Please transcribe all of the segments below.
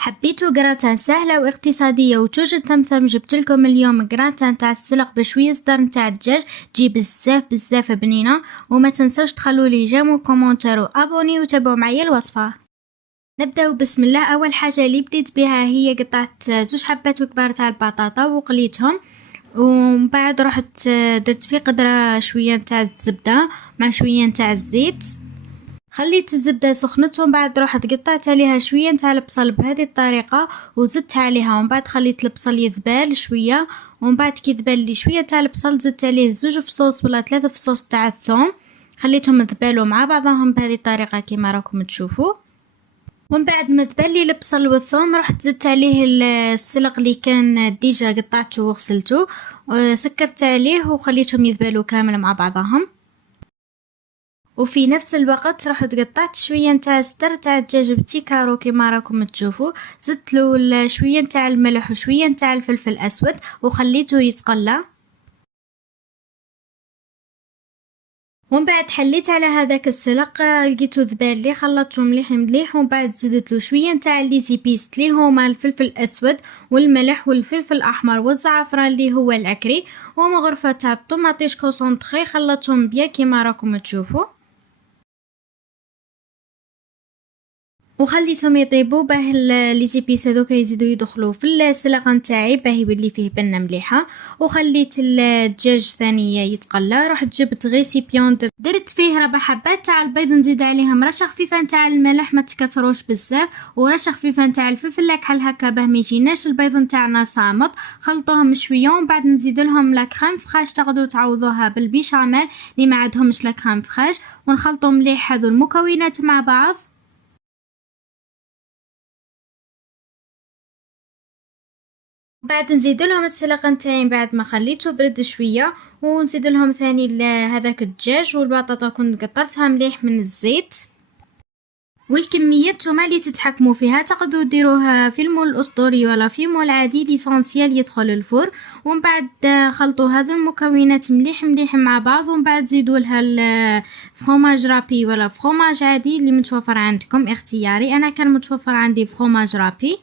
حبيتوا جراتان سهلة واقتصادية وتوجد ثمثم. جبت لكم اليوم جراتان تاع السلق بشوية صدر نتاع الدجاج، تجي بزاف بنينة. وما تنسوش تخلوا لي جيم وكومنتار وابوني وتابعوا معايا الوصفة. نبداو بسم الله. اول حاجة اللي بديت بها هي قطعت 2 حبات كبار تاع البطاطا وقليتهم، ومن بعد رحت درت في قدرة شوية نتاع الزبدة مع شوية نتاع الزيت. خليت الزبدة سخنت ومن بعد رحت قطعت عليها شوية نتاع البصل بهذه الطريقة وزدت عليها، ومن بعد خليت البصل يذبال شوية، ومن بعد كي ذبال لي شوية تاع البصل زدت عليه 2 فصوص ولا 3 فصوص تاع الثوم، خليتهم يذبالوا مع بعضهم بهذه الطريقة كما راكم تشوفوا. ومن بعد ما ذبال لي البصل والثوم رحت زدت عليه السلق اللي كان ديجا قطعته وغسلته، سكرت عليه وخليتهم يذبالوا كامل مع بعضهم. وفي نفس الوقت رحت قطعت شويه نتاع صدر تاع الدجاج بتي كارو كما راكم تشوفوا، زدت له شويه نتاع الملح وشويه نتاع الفلفل الاسود وخليته يتقلى. ومن بعد حليت على هذاك السلق، لقيته ذبال لي، خلطته مليح ومن بعد زدت له شويه نتاع لي زيبيست لي هما الفلفل الاسود والملح والفلفل الاحمر والزعفران اللي هو العكري، ومغرفه تاع الطوماطيش كونسونطري خلطتهم بيا كما راكم تشوفوا، وخليتهم يطيبوا باه لي زيبيس هذوك يزيدوا يدخلوا في السلق نتاعي باه يولي فيه بنه مليحه. وخليت الدجاج ثانيه يتقلى، رحت جبت غيسيبيون درت فيه 4 حبات تاع البيض، نزيد عليهم رشه خفيفه نتاع الملح ما تكثروش بزاف، ورشه خفيفه نتاع الفلفل الكحل هكا باه ما يجيناش البيض نتاعنا صامت. خلطوهم شويه ومن بعد نزيد لهم لا كريم فخاش، تقدروا تعوضوها بالبيشاميل اللي ما عندهمش لا كريم فخاش، ونخلطوا مليح هذو المكونات مع بعض. بعد نزيد لهم السلق نتاعي بعد ما خليته برد شويه، ونزيد لهم ثاني هذاك الدجاج والبطاطا كنت قطرتها مليح من الزيت. والكميه نتوما اللي تتحكموا فيها، تقدروا ديروها في المول الاسطوري ولا في مول عادي ليسونسيال يدخل الفرن. ومن بعد خلطوا هذو المكونات مليح مع بعض، ومن بعد زيدوا لها الفرomage رابي ولا فرomage عادي اللي متوفر عندكم اختياري. انا كان متوفر عندي فرomage رابي.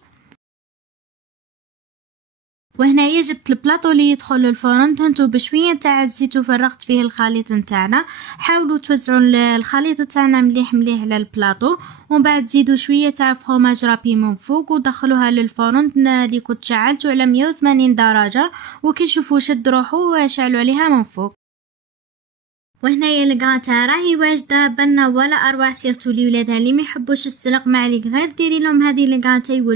وهنايا جبت البلاطو اللي يدخل الفرن، دهنته بشويه تاع الزيت وفرغت فيه الخليط نتاعنا. حاولوا توزعوا الخليط تاعنا مليح على البلاطو، ومن بعد زيدوا شويه تاع فرomage رابي من فوق ودخلوها للفرن اللي كنت شعلته على 180 درجه، وكي تشوفوا شد روحو وشعلوا عليها من فوق. وهنايا الكغاتا راهي واجده بنا ولا اروع، سيرتو لي ولادها اللي ما يحبوش السلق، ما عليك غير ديري لهم هذه الكغاتا يولوا